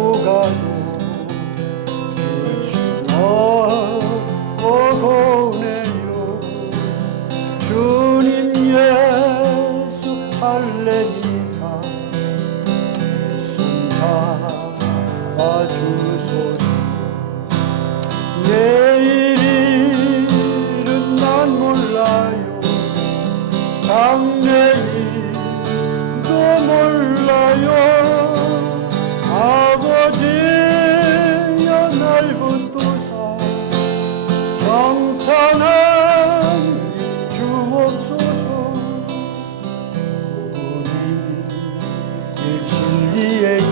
가도 끝이 없고 보내요. 주님 예수 할례니사 내 손 잡아주소서. 내일은 난 몰라요. 장래일도 몰라요. 아버지여 날 붙드사 평탄한 길 주옵소서. 그분이 길 진리의 길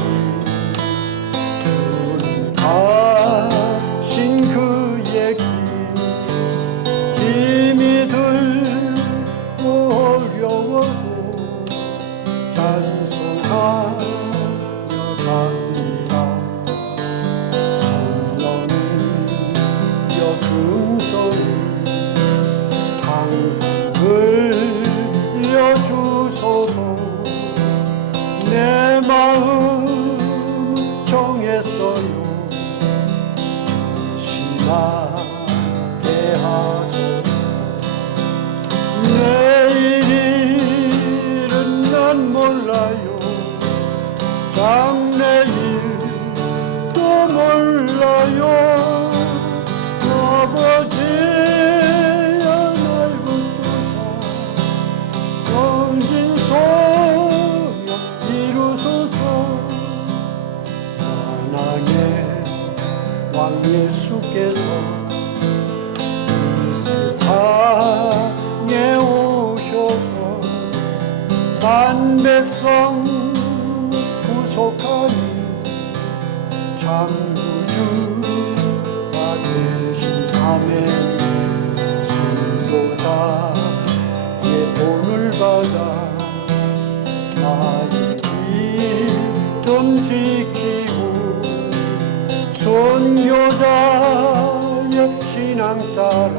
주는 가신 그의 길 힘이 들고 어려워도 찬송하며 갑니다. 성령이여 금소리 항상 들려주소서. 내 마음 정했어요. 지나게 하소서. 내일은 난 몰라요. 장래일도 몰라요. 아버지여 날 붙드사 정신 소명 이루소서. 만왕의 왕 예수께서 이 세상에 오셔서 만 백성 구속하니 참 구주가 되신 아멘. 순도자의 본을 받아 나의 믿음 지키고 선교자의 신앙 따라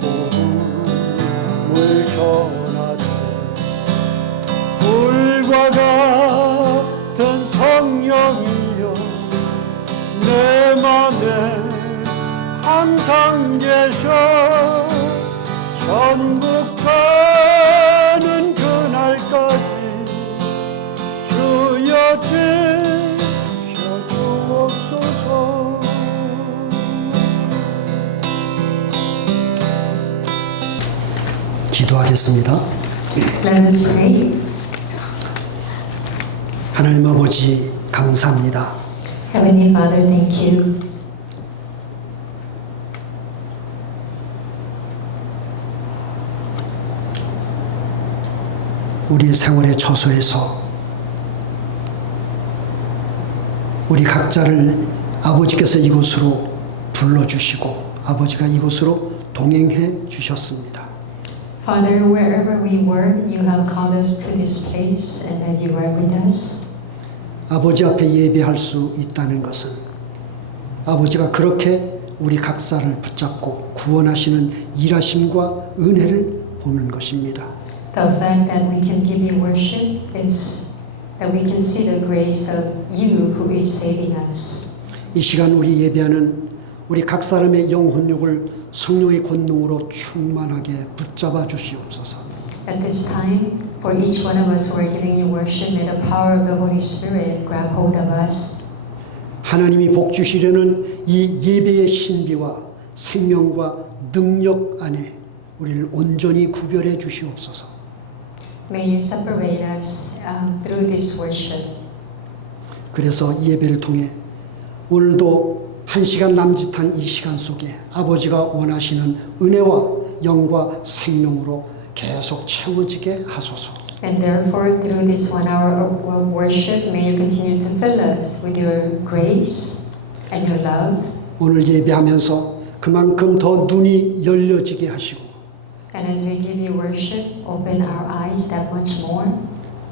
복음을 전하세. 불과 같은 성령이여 내 맘에 항상 계셔. 천국 가는 그날까지 주여 지켜주옵소서. 기도하겠습니다. Let us pray. 하나님 아버지 감사합니다. Heavenly Father, thank you. 우리의 생활의 처소에서 우리 각자를 아버지께서 이곳으로 불러주시고 아버지가 이곳으로 동행해 주셨습니다. Father, wherever we were, you have called us to this place and that you are with us. 아버지 앞에 예배할 수 있다는 것은 아버지가 그렇게 우리 각자를 붙잡고 구원하시는 일하심과 은혜를 보는 것입니다. The fact that we can give you worship is that we can see the grace of you who is saving us. 이 시간 우리 예배하는 우리 각 사람의 영혼력을 성령의 권능으로 충만하게 붙잡아 주시옵소서. At this time, for each one of us who are giving you worship, may the power of the Holy Spirit grab hold of us. 하나님이 복 주시려는 이 예배의 신비와 생명과 능력 안에 우리를 온전히 구별해 주시옵소서. May you separate us through this worship. 그래서 이 예배를 통해 오늘도 한 시간 남짓한 이 시간 속에 아버지가 원하시는 은혜와 영과 생명으로 계속 채워지게 하소서. And therefore, through this 1 hour of worship, may you continue to fill us with your grace and your love. 오늘 예배하면서 그만큼 더 눈이 열려지게 하시고 And as we give you worship, open our eyes that much more.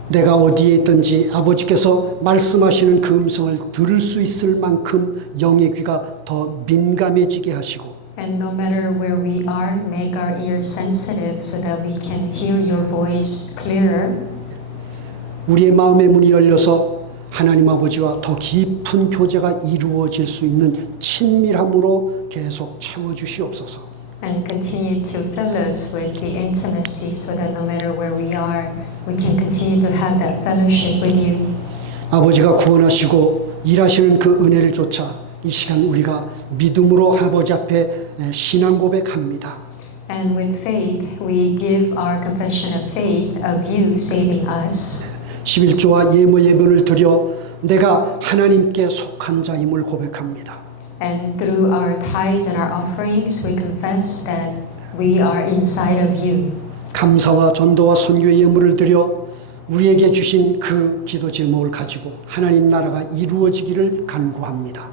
내가 어디에 있든지 아버지께서 말씀하시는 그 음성을 들을 수 있을 만큼 영의 귀가 더 민감해지게 하시고 And no matter where we are, make our ears sensitive so that we can hear your voice clearer. 우리의 마음의 문이 열려서 하나님 아버지와 더 깊은 교제가 이루어질 수 있는 친밀함으로 계속 채워주시옵소서. And continue to fill us with the intimacy so that no matter where we are, we can continue to have that fellowship with you. 아버지가 구원하시고 일하시는 그 은혜를 쫓아 이 시간 우리가 믿음으로 아버지 앞에 신앙 고백합니다. And with faith, we give our confession of faith of you saving us. 11조와 예모 예배를 드려 내가 하나님께 속한 자임을 고백합니다. And through our tithes and our offerings, we confess that we are inside of you. 감사와 전도와 선교의 예물을 드려 우리에게 주신 그 기도 제목을 가지고 하나님 나라가 이루어지기를 간구합니다.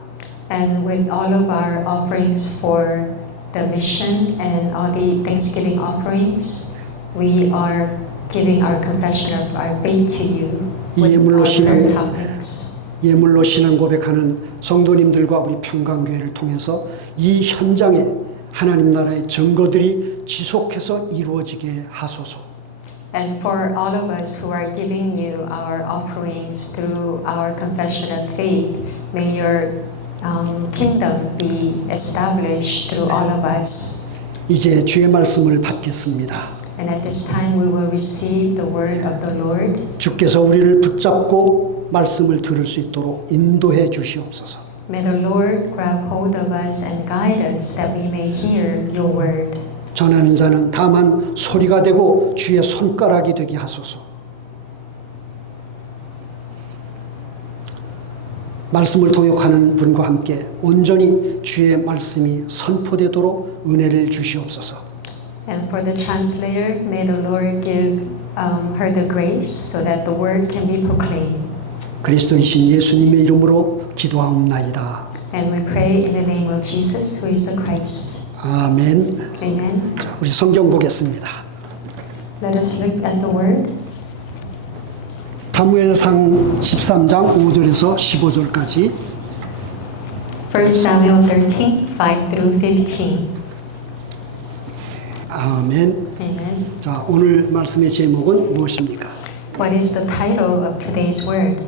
And with all of our offerings for the mission and all the Thanksgiving offerings, we are giving our confession of our faith to you with 예물로 our prayer 신앙- topics. 예물로 신앙 고백하는 성도님들과 우리 평강교회를 통해서 이 현장에 하나님 나라의 증거들이 지속해서 이루어지게 하소서. And for all of us who are giving you our offerings through our confession of faith, may your kingdom be established through all of us. 이제 주의 말씀을 받겠습니다. And at this time we will receive the word of the Lord. 주께서 우리를 붙잡고 말씀을 들을 수 있도록 인도해 주시옵소서. May the Lord grab hold of us and guide us that we may hear your word. 전하는 자는 다만 소리가 되고 주의 손가락이 되게 하소서. 말씀을 통역하는 분과 함께 온전히 주의 말씀이 선포되도록 은혜를 주시옵소서. And for the translator, may the Lord give her the grace so that the word can be proclaimed. 그리스도이신 예수님의 이름으로 기도하옵나이다. And we pray in the name of Jesus, who is the Christ. 아멘. Amen. 자, 우리 성경 보겠습니다. Let us look at the word. 사무엘상 13장 5절에서 15절까지 1 Samuel 13, 5 through 15. 아멘. Amen. 자, 오늘 말씀의 제목은 무엇입니까? What is the title of today's word?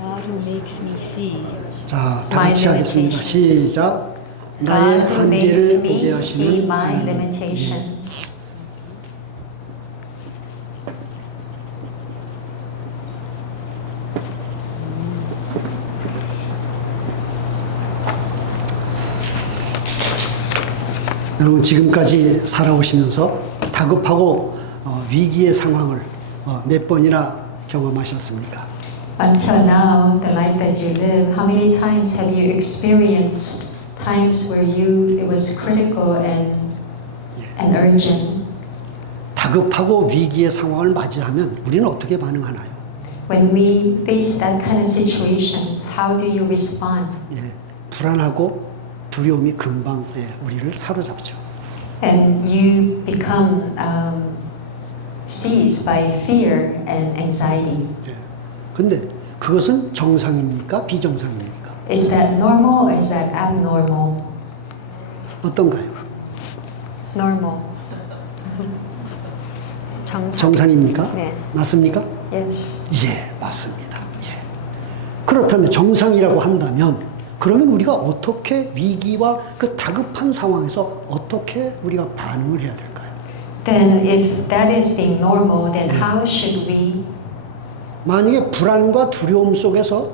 God who makes me see. 자, 다 같이 하겠습니다. 시작. 나의 God who 한계를 makes 보게 me see 하시는 my 하나님. limitations. 여러분 지금까지 살아오시면서 다급하고 위기의 상황을 몇 번이나 경험하셨습니까? Until now, the life that you live, how many times have you experienced times where it was critical and urgent? 다급하고 위기의 상황을 맞이하면 우리는 어떻게 반응하나요? When we face that kind of situations, how do you respond? 예, 불안하고 두려움이 금방 우리를 사로잡죠. And you become seized by fear and anxiety. 근데 그것은 정상입니까? 비정상입니까? Is that normal or is that abnormal? 어떤가요? Normal. 정상입니까? 네. 맞습니까? Yes. 예, 맞습니다. 예. 그렇다면 정상이라고 한다면 그러면 우리가 어떻게 위기와 그 다급한 상황에서 어떻게 우리가 반응을 해야 될까요? Then if that is being normal, then how should we? 만약에 불안과 두려움 속에서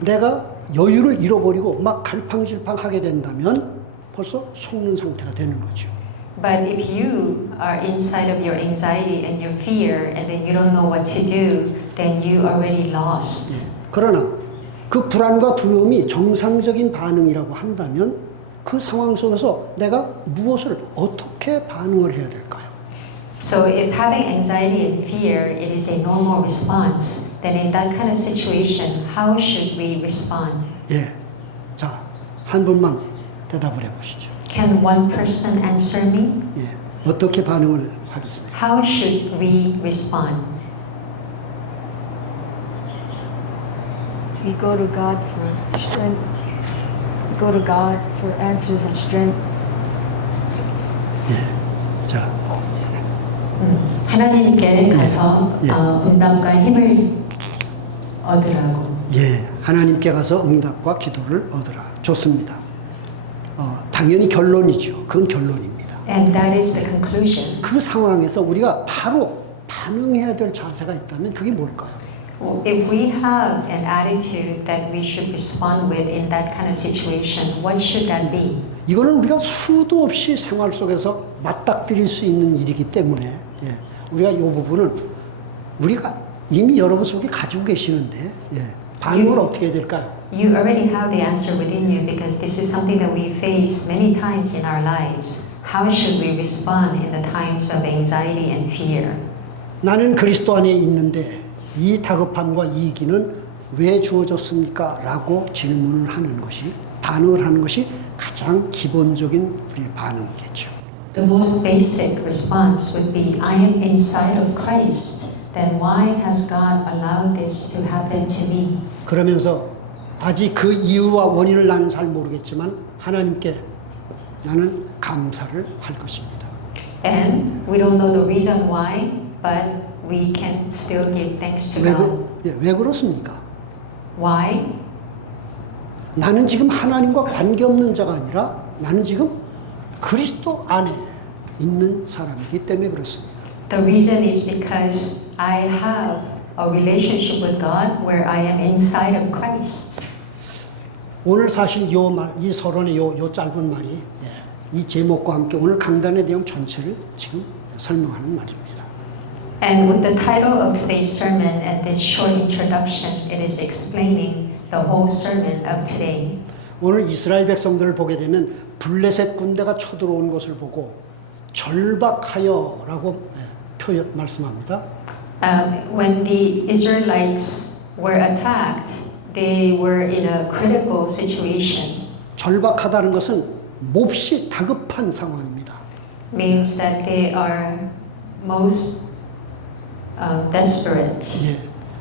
내가 여유를 잃어버리고 막 갈팡질팡하게 된다면 벌써 속는 상태가 되는 거죠. But if you are inside of your anxiety and your fear and then you don't know what to do, then you already lost. 그러나 그 불안과 두려움이 정상적인 반응이라고 한다면 그 상황 속에서 내가 무엇을 어떻게 반응을 해야 될까요? So if having anxiety and fear it is a normal response, then in that kind of situation, how should we respond? 예, 자, 한 분만 대답을 해보시죠. Can one person answer me? 예, 어떻게 반응을 하겠습니까? How should we respond? We go to God for strength. We go to God for answers and strength. 예, 자, 하나님께 가서 예. 응답과 힘을 얻으라고. 예, 하나님께 가서 응답과 기도를 얻으라. 좋습니다. 당연히 결론이죠. 그건 결론입니다. And that is the conclusion. 그 상황에서 우리가 바로 반응해야 될 자세가 있다면 그게 뭘까요? If we have an attitude that we should respond with in that kind of situation, what should that be? 이거는 우리가 수도 없이 생활 속에서 맞닥뜨릴 수 있는 일이기 때문에 예, 우리가 이 부분은 우리가 이미 여러분 속에 가지고 계시는데 예, 반응을 어떻게 해야 될까요? You already have the answer within you because this is something that we face many times in our lives. How should we respond in the times of anxiety and fear? 나는 그리스도 안에 있는데 이 다급함과 이 위기는 왜 주어졌습니까? 라고 질문을 하는 것이 반응을 하는 것이 가장 기본적인 우리의 반응이겠죠. The most basic response would be, I am inside of Christ. Then why has God allowed this to happen to me? 그러면서 아직 그 이유와 원인을 나는 잘 모르겠지만 하나님께 나는 감사를 할 것입니다. And we don't know the reason why, but we can still give thanks to God. 왜 그렇습니까? Why? 나는 지금 하나님과 관계없는 자가 아니라 나는 지금 그리스도 안에 있는 사람이기 때문에 그렇습니다. The reason is because I have a relationship with God where I am inside of Christ. 오늘 사실 이 서론의 요 짧은 말이 이 제목과 함께 오늘 강단의 내용 전체를 지금 설명하는 말입니다. And with the title of today's sermon and this short introduction, it is explaining the whole sermon of today. 오늘 이스라엘 백성들을 보게 되면 블레셋 군대가 쳐들어온 것을 보고 절박하여라고 말씀합니다. When the Israelites were attacked, they were in a critical situation. 절박하다는 것은 몹시 다급한 상황입니다. Means that they are most desperate. 예,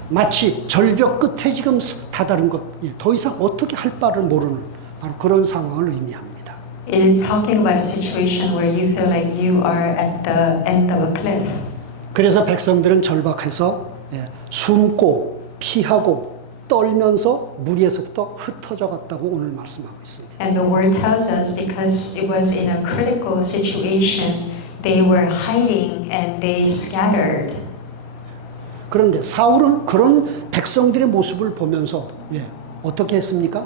마치 절벽 끝에 지금 다다른 것, 더 이상 어떻게 할 바를 모르는 바로 그런 상황을 의미합니다. It is talking about a situation where you feel like you are at the end of a cliff. 그래서 백성들은 절박해서 숨고 피하고 떨면서 무리에서부터 흩어져 갔다고 오늘 말씀하고 있습니다. And the word tells us because it was in a critical situation, they were hiding and they scattered. 그런데 사울은 그런 백성들의 모습을 보면서 어떻게 했습니까?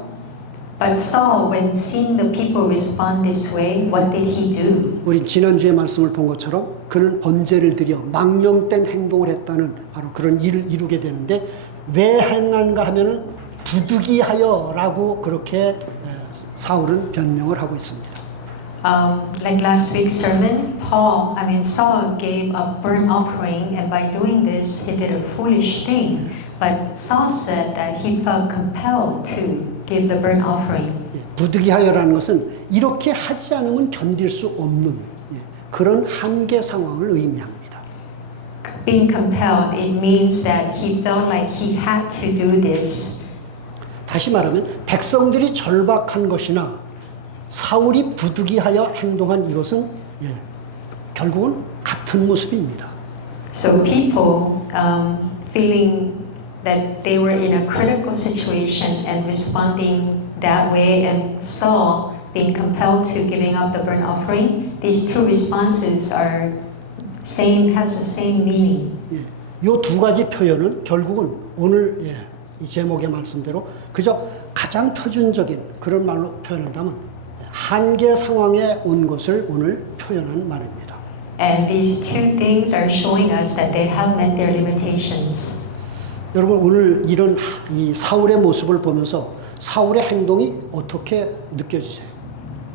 But Saul, when seeing the people respond this way, what did he do? 우리 지난주에 말씀을 본 것처럼 그는 번제를 드려 망령된 행동을 했다는 바로 그런 일을 이루게 되는데 왜 했는가 하면은 부득이하여라고 그렇게 사울은 변명을 하고 있습니다. Like last week's sermon, Saul gave a burnt offering, and by doing this, he did a foolish thing. But Saul said that he felt compelled to give the burnt offering. 부득이하여라는 것은 이렇게 하지 않으면 견딜 수 없는 그런 한계 상황을 의미합니다. Being compelled, it means that he felt like he had to do this. 다시 말하면 백성들이 절박한 것이나 사울이 부득이하여 행동한 이것은 결국은 같은 모습입니다. So people feeling that they were in a critical situation and responding that way, and Saul being compelled to giving up the burnt offering, these two responses are has the same meaning. 이 두 가지 표현은 결국은 오늘 이 제목의 말씀대로 그저 가장 표준적인 그런 말로 표현한다면 한계 상황에 온 것을 오늘 표현한 말입니다. And these two things are showing us that they have met their limitations. 여러분 오늘 이런 이 사울의 모습을 보면서 사울의 행동이 어떻게 느껴지세요?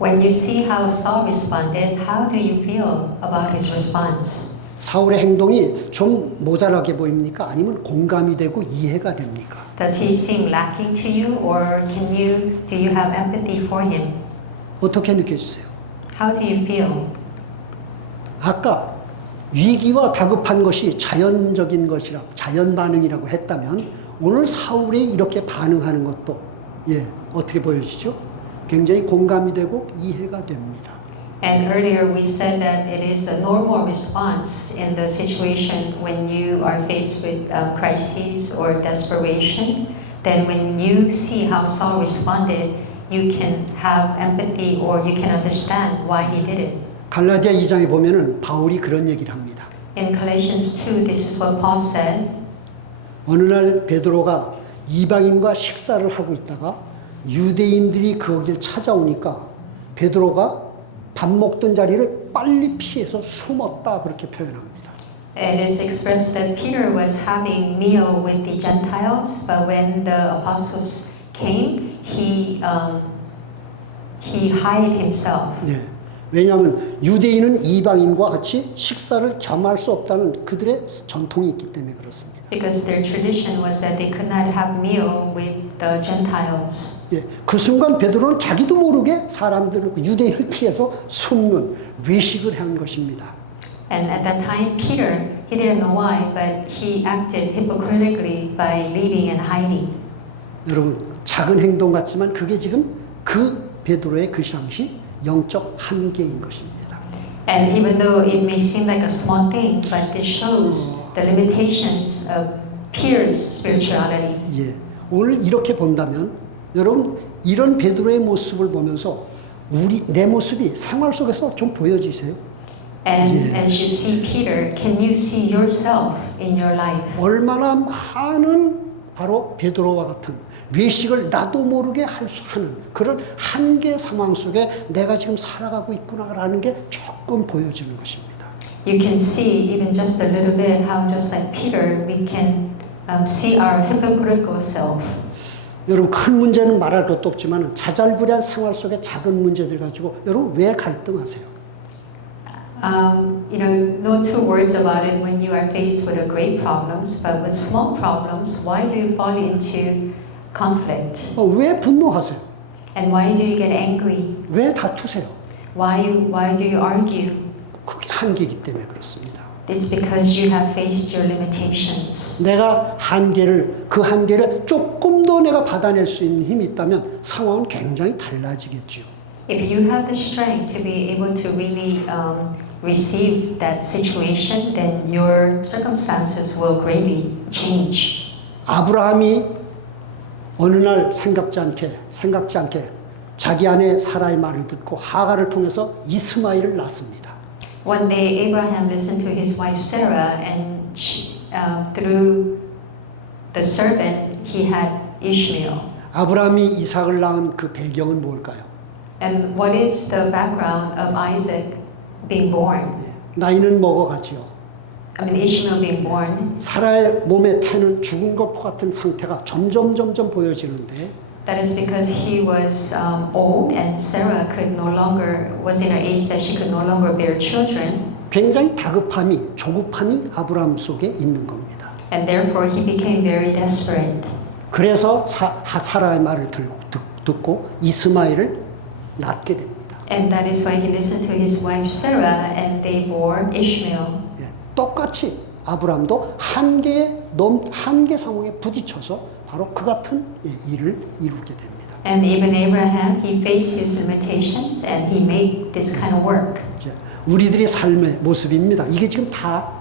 When you see how Saul responded, how do you feel about his response? 사울의 행동이 좀 모자라게 보입니까? 아니면 공감이 되고 이해가 됩니까? Does he seem lacking to you, or do you have empathy for him? 어떻게 느껴지세요? How do you feel? 아까 위기와 다급한 것이 자연적인 것이라 자연 반응이라고 했다면 오늘 사울이 이렇게 반응하는 것도 어떻게 보여지죠? 굉장히 공감이 되고 이해가 됩니다. And earlier we said that it is a normal response in the situation when you are faced with crises or desperation. Then when you see how Saul responded, you can have empathy or you can understand why he did it. 갈라디아 2장에 보면은 바울이 그런 얘기를 합니다. In Galatians 2, this is what Paul said. 어느 날 베드로가 이방인과 식사를 하고 있다가 유대인들이 거길 찾아오니까 베드로가 밥 먹던 자리를 빨리 피해서 숨었다 그렇게 표현합니다. It is expressed that Peter was having meal with the Gentiles, but when the apostles came, he hid himself. 네. 왜냐하면 유대인은 이방인과 같이 식사를 겸할 수 없다는 그들의 전통이 있기 때문에 그렇습니다. Because their tradition was that they could not have meal with the Gentiles. 예, 그 순간 베드로는 자기도 모르게 사람들을 유대인을 피해서 숨는 외식을 한 것입니다. And at that time, Peter, he didn't know why, but he acted hypocritically by leaving and hiding. 여러분 작은 행동 같지만 그게 지금 그 베드로의 그 당시 영적 한계인 것입니다. And even though it may seem like a small thing, but this shows the limitations of Peter's spirituality. 예, 오늘 이렇게 본다면 여러분 이런 베드로의 모습을 보면서 내 모습이 생활 속에서 좀 보여지세요? And as you see Peter, can you see yourself in your life? 얼마나 많은 바로 베드로와 같은 외식을 나도 모르게 하는 그런 한계 상황 속에 내가 지금 살아가고 있구나라는 게 조금 보여지는 것입니다. You can see even just a little bit how just like Peter, we can see our hypocritical self. 여러분 큰 문제는 말할 것도 없지만 자잘부리한 생활 속의 작은 문제들 가지고 여러분 왜 갈등하세요? No two words about it when you are faced with a great problems, but with small problems, why do you fall into conflict? 왜 분노하세요? And why do you get angry? 왜 다투세요? Why do you argue? 그게 한계이기 때문에 그렇습니다. It's because you have faced your limitations. 내가 그 한계를 조금 더 내가 받아낼 수 있는 힘이 있다면 상황은 굉장히 달라지겠죠. If you have the strength to be able to really receive that situation, then your circumstances will greatly change. 아브라함이 어느 날 생각지 않게 자기 아내 사라의 말을 듣고 하갈을 통해서 이스마엘을 낳습니다. One day, Abraham listened to his wife Sarah, and through the servant, he had Ishmael. 아브라함이 이삭을 낳은 그 배경은 뭘까요? And what is the background of Isaac being born? 나이는 먹어가지요. Ishmael being born. 사라의 몸의 태는 죽은 것 같은 상태가 점점 보여지는데 That is because he was old, and Sarah was in an age that she could no longer bear children. 굉장히 조급함이 아브라함 속에 있는 겁니다. And therefore he became very desperate. 그래서 사라의 말을 듣고 이스마엘을 낳게 됩니다. And that is why he listened to his wife Sarah, and they bore Ishmael. 예, 똑같이 아브라함도 한계 상황에 부딪혀서 바로 그 같은 일을 이루게 됩니다. And even Abraham, he faced his limitations, and he made this kind of work. 우리들의 삶의 모습입니다. 이게 지금 다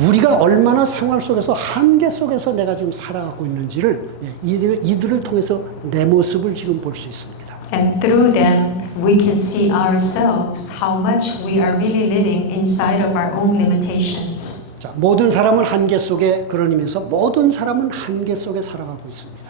우리가 얼마나 생활 속에서 한계 속에서 내가 지금 살아가고 있는지를 이들을 통해서 내 모습을 지금 볼 수 있습니다. And through them, we can see ourselves how much we are really living inside of our own limitations. 자, 모든 사람은 한계 속에 그런 의미에서 모든 사람은 한계 속에 살아가고 있습니다.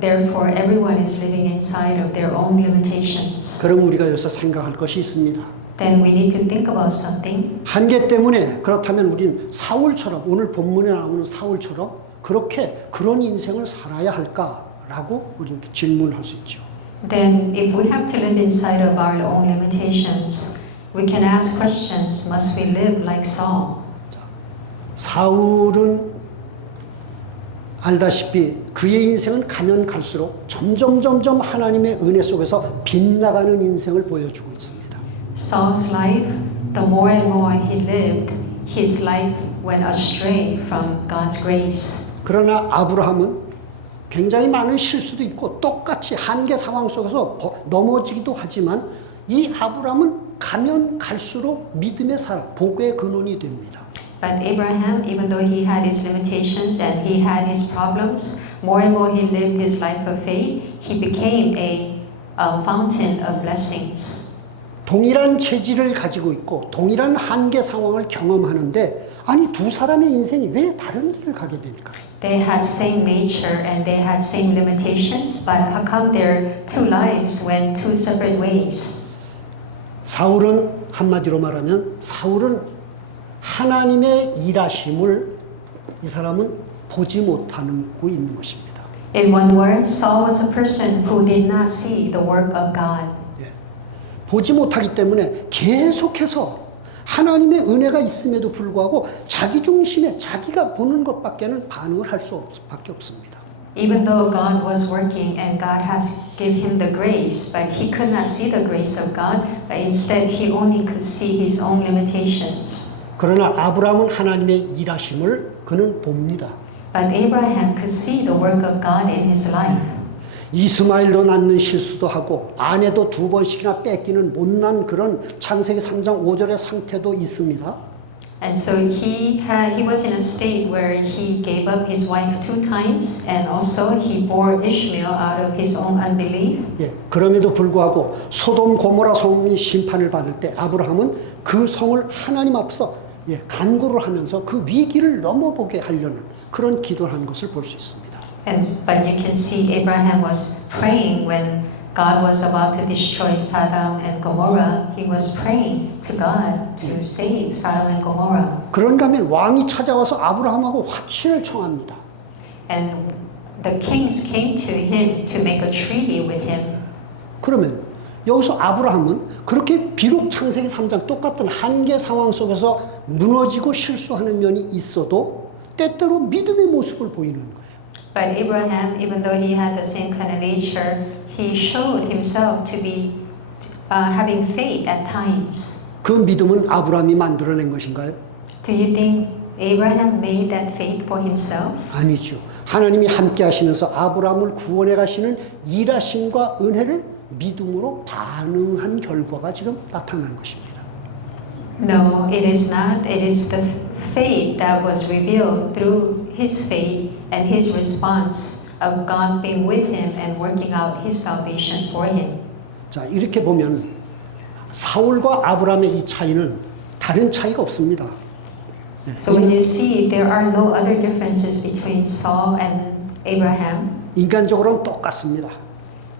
Therefore, everyone is living inside of their own limitations. 그럼 우리가 여기서 생각할 것이 있습니다. Then we need to think about something. 한계 때문에 그렇다면 우리는 사울처럼 오늘 본문에 나오는 사울처럼 그런 인생을 살아야 할까라고 우리는 질문할 수 있죠. Then, if we have to live inside of our own limitations, we can ask questions: Must we live like Saul? 사울은 알다시피 그의 인생은 가면 갈수록 점점 하나님의 은혜 속에서 빗나가는 인생을 보여주고 있습니다. Saul's life, the more and more he lived, his life went astray from God's grace. 그러나 아브라함은 굉장히 많은 실수도 있고 똑같이 한계 상황 속에서 넘어지기도 하지만 이 아브라함은 가면 갈수록 믿음의 사람, 복의 근원이 됩니다. But Abraham, even though he had his limitations and he had his problems, more and more he lived his life of faith, he became a fountain of blessings. 동일한 체질을 가지고 있고 동일한 한계 상황을 경험하는데 아니 두 사람의 인생이 왜 다른 길을 가게 될까요? They had same nature and they had same limitations, but how come their two lives went two separate ways? 사울은 한마디로 말하면 사울은 하나님의 일하심을 이 사람은 보지 못하고 있는 것입니다. In one word, Saul was a person who did not see the work of God. 보지 못하기 때문에 계속해서 하나님의 은혜가 있음에도 불구하고 자기 중심에 자기가 보는 것밖에는 반응을 할 수밖에 없습니다. Even though God was working and God has given him the grace, but he could not see the grace of God, but instead he only could see his own limitations. 그러나 아브라함은 하나님의 일하심을 그는 봅니다. But Abraham could see the work of God in his life. 이스마엘도 낳는 실수도 하고 아내도 2번씩이나 뺏기는 못난 그런 창세기 3장 5절의 상태도 있습니다. And so he was in a state where he gave up his wife 2 times, and also he bore Ishmael out of his own unbelief. 그럼에도 불구하고 소돔 고모라 성이 심판을 받을 때 아브라함은 그 성을 하나님 앞서 간구를 하면서 그 위기를 넘어보게 하려는 그런 기도를 한 것을 볼 수 있습니다. But you can see Abraham was praying when God was about to destroy Sodom and Gomorrah. He was praying to God to save Sodom and Gomorrah. 그런가 하면 왕이 찾아와서 아브라함하고 화친을 청합니다. And the kings came to him to make a treaty with him. 그러면 여기서 아브라함은 그렇게 비록 창세기 3장 똑같은 한계 상황 속에서 무너지고 실수하는 면이 있어도 때때로 믿음의 모습을 보이는 거예요. But Abraham, even though he had the same kind of nature, he showed himself to be having faith at times. 그 믿음은 아브라함이 만들어낸 것인가요? Do you think Abraham made that faith for himself? 아니죠. 하나님이 함께 하시면서 아브라함을 구원해 가시는 일하심과 은혜를 믿음으로 반응한 결과가 지금 나타난 것입니다. No, it is not. It is the faith that was revealed through his faith and his response of God being with him and working out his salvation for him. 자, 이렇게 보면 사울과 아브라함의 이 차이는 다른 차이가 없습니다. So when you see there are no other differences between Saul and Abraham, 인간적으로는 똑같습니다.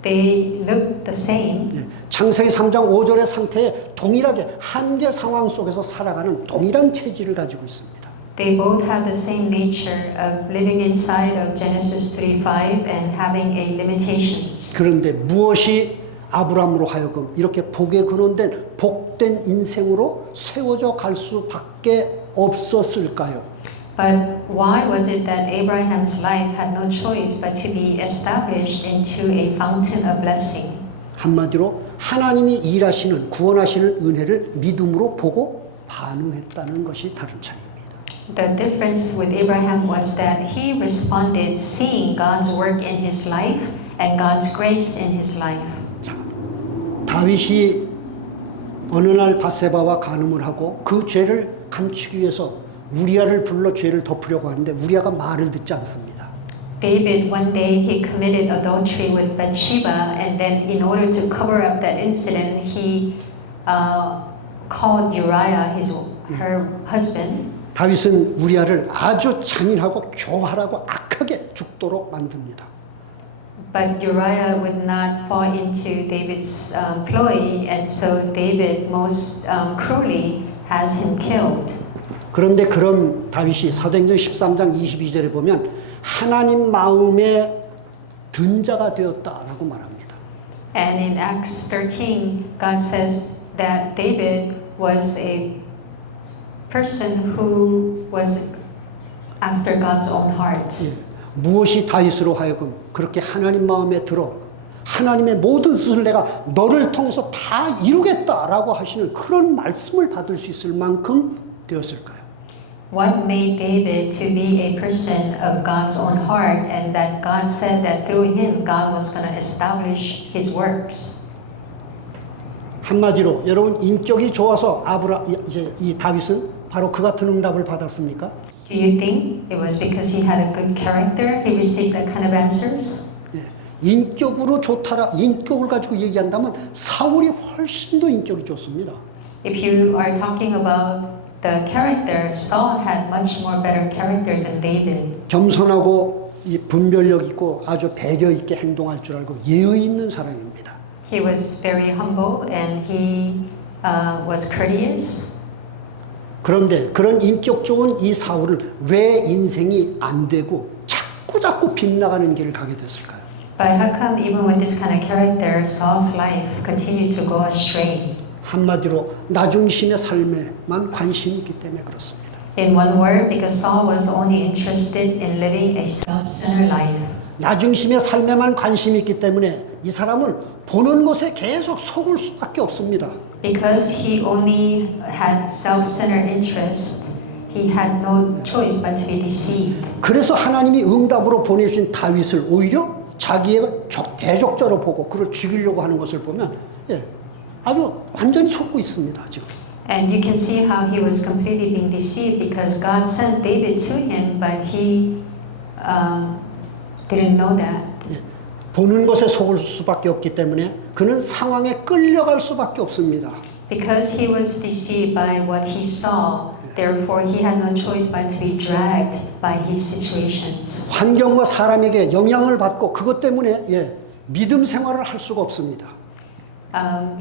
they look the same. 창세기 3장 5절의 상태에 동일하게 한계 상황 속에서 살아가는 동일한 체질을 가지고 있습니다. They both have the same nature of living inside of Genesis 3:5 and having a limitations. 그런데 무엇이 아브라함으로 하여금 이렇게 복에 근원된 복된 인생으로 세워져 갈 수밖에 없었을까요? But why was it that Abraham's life had no choice but to be established into a fountain of blessing? 한마디로 하나님이 일하시는 구원하시는 은혜를 믿음으로 보고 반응했다는 것이 다른 차이입니다. The difference with Abraham was that he responded seeing God's work in his life and God's grace in his life. 자, 다윗이 어느 날 바세바와 간음을 하고 그 죄를 감추기 위해서 우리아를 불러 죄를 덮으려고 하는데 우리아가 말을 듣지 않습니다. David, one day he committed adultery with Bathsheba, and then in order to cover up that incident, he called Uriah, her husband. 다윗은 우리아를 아주 잔인하고 교활하고 악하게 죽도록 만듭니다. But Uriah would not fall into David's ploy, and so David most cruelly has him killed. 그런데 그런 다윗이 사도행전 13장 22절에 보면 하나님 마음에 든 자가 되었다라고 말합니다. And in Acts 13, God says that David was a person who was after God's own heart. 무엇이 다윗으로 하여금 그렇게 하나님 마음에 들어 하나님의 모든 뜻을 내가 너를 통해서 다 이루겠다라고 하시는 그런 말씀을 받을 수 있을 만큼 되었을까요? What made David to be a person of God's own heart, and that God said that through him God was going to establish his works? 한마디로 여러분 인격이 좋아서 이제 이 다윗은 바로 그 같은 응답을 받았습니까? Do you think it was because he had a good character he received that kind of answers? 예, 인격으로 좋다라 인격을 가지고 얘기한다면 사울이 훨씬 더 인격이 좋습니다. If you are talking about the character, Saul had much more better character than David. 겸손하고 이 분별력 있고 아주 배려 있게 행동할 줄 알고 예의 있는 사람입니다. He was very humble and he was courteous. 그런데 그런 인격 좋은 이 사울을 왜 인생이 안 되고 자꾸 빗나가는 길을 가게 됐을까요? But how come even with this kind of character, Saul's life continued to go astray? 한마디로 나중심의 삶에만 관심이 있기 때문에 그렇습니다. In one word, because Saul was only interested in living a self-centered life. 나중심의 삶에만 관심이 있기 때문에 이 사람은 보는 것에 계속 속을 수밖에 없습니다. Because he only had self-centered interest, he had no choice but to be deceived. 그래서 하나님이 응답으로 보내주신 다윗을 오히려 자기의 대적자로 보고 그를 죽이려고 하는 것을 보면 아주 완전히 속고 있습니다. 지금. And you can see how he was completely being deceived because God sent David to him, but he didn't know that. 보는 것에 속을 수밖에 없기 때문에 그는 상황에 끌려갈 수밖에 없습니다. Because he was deceived by what he saw, therefore he had no choice but to be dragged by his situations. 환경과 사람에게 영향을 받고 그것 때문에 믿음 생활을 할 수가 없습니다.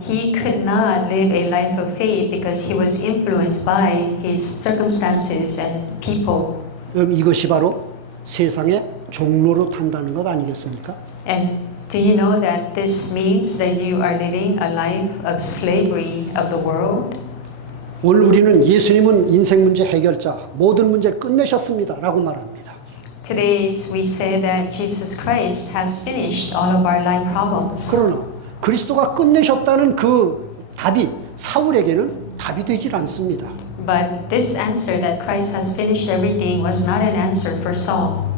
He could not live a life of faith because he was influenced by his circumstances and people. 그럼 이것이 바로 세상의 종로로 탄다는 것 아니겠습니까? And do you know that this means that you are living a life of slavery of the world? 오늘 우리는 예수님은 인생 문제 해결자, 모든 문제를 끝내셨습니다. 라고 말합니다. Today we say that Jesus Christ has finished all of our life problems. 그러나 그리스도가 끝내셨다는 그 답이 사울에게는 답이 되질 않습니다. But this answer that Christ has finished everything was not an answer for Saul.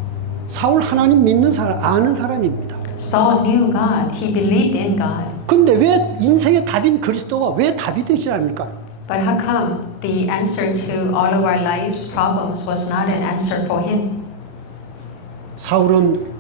사울 하나님 믿는 사람, 아는 사람입니다. Saul knew God. He believed in God. 근데 왜 인생의 답인 그리스도가 왜 답이 되지 않을까요? But how come the answer to all of our lives' problems was not an answer for him? 사울은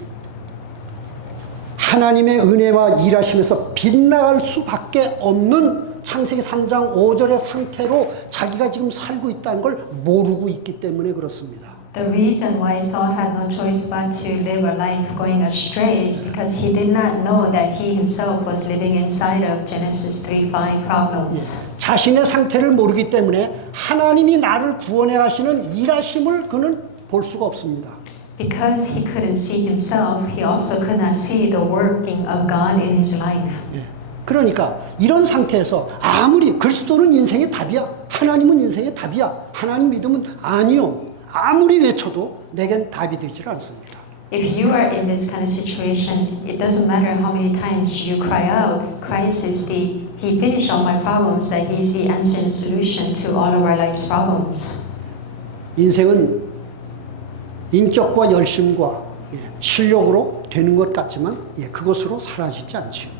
하나님의 은혜와 일하시면서 빗나갈 수밖에 없는 창세기 3장 5절의 상태로 자기가 지금 살고 있다는 걸 모르고 있기 때문에 그렇습니다. The reason why Saul had no choice but to live a life going astray is because he did not know that he himself was living inside of Genesis 3:5 problems. 자신의 상태를 모르기 때문에 하나님이 나를 구원해 하시는 일하심을 그는 볼 수가 없습니다. Because he couldn't see himself, he also could not see the working of God in his life. 그러니까 이런 상태에서 아무리 그리스도는 인생의 답이야, 하나님은 인생의 답이야, 하나님 믿으면 아니요, 아무리 외쳐도 내겐 답이 되질 않습니다. If you are in this kind of situation, it doesn't matter how many times you cry out, Christ is He finished all my problems, that He is the answer and solution to all of our life's problems. 인생은 인격과 열심과 실력으로 되는 것 같지만 그것으로 사라지지 않지요.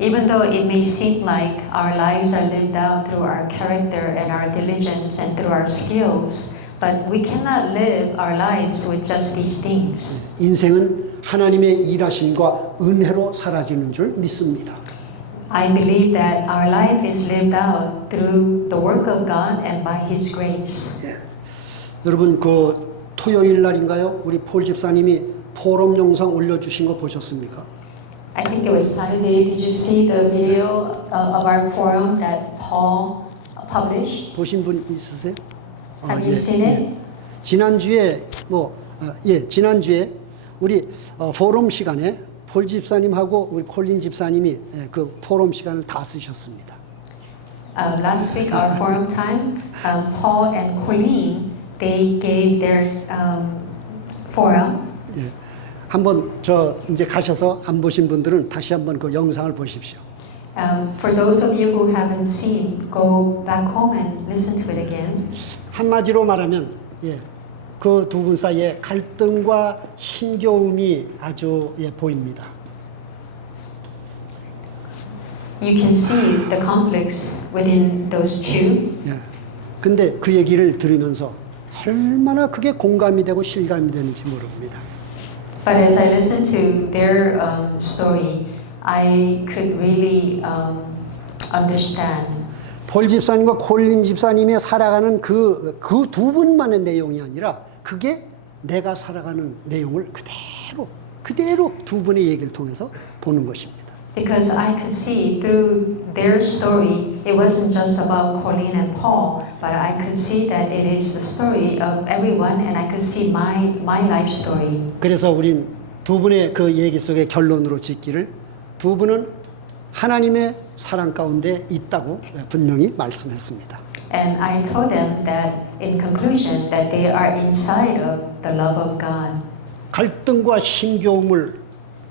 Even though it may seem like our lives are lived out through our character and our diligence and through our skills, but we cannot live our lives with just these things. 인생은 하나님의 일하심과 은혜로 사라지는 줄 믿습니다. I believe that our life is lived out through the work of God and by His grace. 여러분 그 토요일 날인가요? 우리 폴 집사님이 포럼 영상 올려주신 거 보셨습니까? I think it was Saturday. Did you see the video of our forum that Paul published? 보신 분 있으세요? Have you seen it? 지난주에 지난주에 우리 포럼 시간에 폴 집사님하고 우리 콜린 집사님이 그 포럼 시간을 다 쓰셨습니다. Last week, our forum time, Paul and Colleen, they gave their forum. 한번 이제 가셔서 안 보신 분들은 다시 한번 그 영상을 보십시오. For those of you who haven't seen, go back home and listen to it again. 한마디로 말하면 그 두 분 사이에 갈등과 힘겨움이 아주 보입니다. you can see the conflicts within those two. 예. 근데 그 얘기를 들으면서 얼마나 그게 공감이 되고 실감이 되는지 모릅니다. But as I listened to their story, I could really understand. 폴 집사님과 콜린 집사님이 살아가는 그 두 분만의 내용이 아니라 그게 내가 살아가는 내용을 그대로 두 분의 얘기를 통해서 보는 것입니다. Because I could see through their story, it wasn't just about Colleen and Paul, but I could see that it is the story of everyone, and I could see my life story. 그래서 우린 두 분의 그 얘기 속에 결론으로 짓기를 두 분은 하나님의 사랑 가운데 있다고 분명히 말씀했습니다. And I told them that in conclusion that they are inside of the love of God. 갈등과 힘겨움을